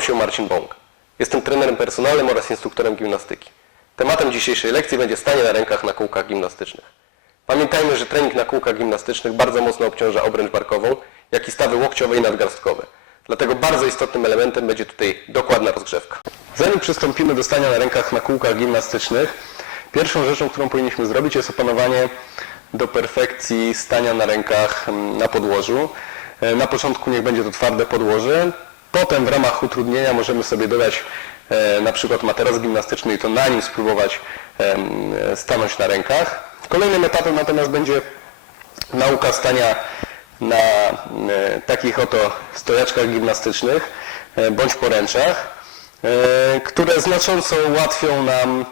się Marcin Bąk. Jestem trenerem personalnym oraz instruktorem gimnastyki. Tematem dzisiejszej lekcji będzie stanie na rękach na kółkach gimnastycznych. Pamiętajmy, że trening na kółkach gimnastycznych bardzo mocno obciąża obręcz barkową, jak i stawy łokciowe i nadgarstkowe. Dlatego bardzo istotnym elementem będzie tutaj dokładna rozgrzewka. Zanim przystąpimy do stania na rękach na kółkach gimnastycznych, pierwszą rzeczą, którą powinniśmy zrobić jest opanowanie do perfekcji stania na rękach mm, na podłożu. E, Na początku niech będzie to twarde podłoże, potem w ramach utrudnienia możemy sobie dodać e, na przykład materac gimnastyczny i to na nim spróbować stanąć na rękach. Kolejnym etapem natomiast będzie nauka stania na e, takich oto stojaczkach gimnastycznych e, bądź poręczach, które znacząco ułatwią nam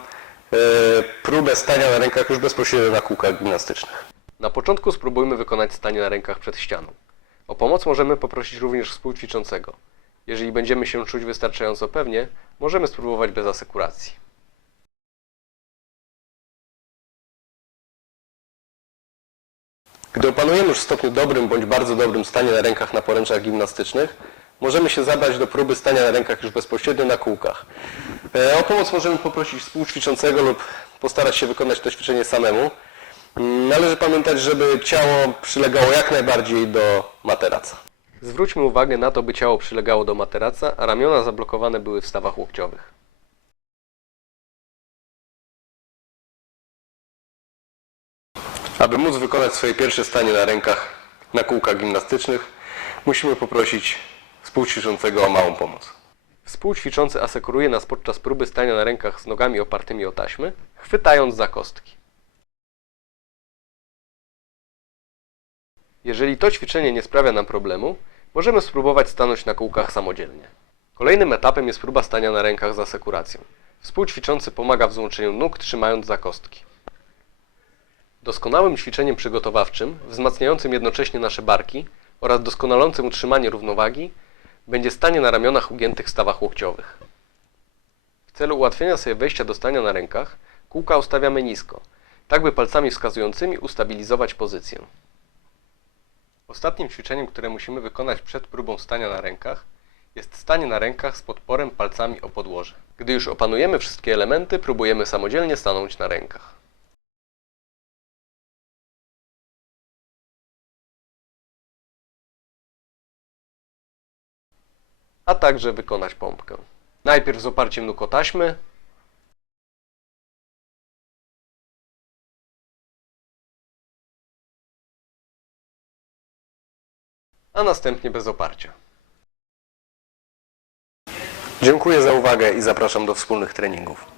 próbę stania na rękach już bezpośrednio na kółkach gimnastycznych. Na początku spróbujmy wykonać stanie na rękach przed ścianą. O pomoc możemy poprosić również współćwiczącego. Jeżeli będziemy się czuć wystarczająco pewnie, możemy spróbować bez asekuracji. Gdy opanujemy już w stopniu dobrym bądź bardzo dobrym stanie na rękach na poręczach gimnastycznych, możemy się zabrać do próby stania na rękach już bezpośrednio na kółkach. E, O pomoc możemy poprosić współćwiczącego lub postarać się wykonać to ćwiczenie samemu. Mm, Należy pamiętać, żeby ciało przylegało jak najbardziej do materaca. Zwróćmy uwagę na to, by ciało przylegało do materaca, a ramiona zablokowane były w stawach łokciowych. Aby móc wykonać swoje pierwsze stanie na rękach na kółkach gimnastycznych, musimy poprosić współćwiczącego o małą pomoc. Współćwiczący asekuruje nas podczas próby stania na rękach z nogami opartymi o taśmy, chwytając za kostki. Jeżeli to ćwiczenie nie sprawia nam problemu, możemy spróbować stanąć na kółkach samodzielnie. Kolejnym etapem jest próba stania na rękach z asekuracją. Współćwiczący pomaga w złączeniu nóg, trzymając za kostki. Doskonałym ćwiczeniem przygotowawczym, wzmacniającym jednocześnie nasze barki oraz doskonalącym utrzymanie równowagi będzie stanie na ramionach ugiętych w stawach łokciowych. W celu ułatwienia sobie wejścia do stania na rękach, kółka ustawiamy nisko, tak by palcami wskazującymi ustabilizować pozycję. Ostatnim ćwiczeniem, które musimy wykonać przed próbą stania na rękach, jest stanie na rękach z podporem palcami o podłoże. Gdy już opanujemy wszystkie elementy, próbujemy samodzielnie stanąć na rękach. a także wykonać pompkę. Najpierw z oparciem nóg a następnie bez oparcia. Dziękuję za uwagę i zapraszam do wspólnych treningów.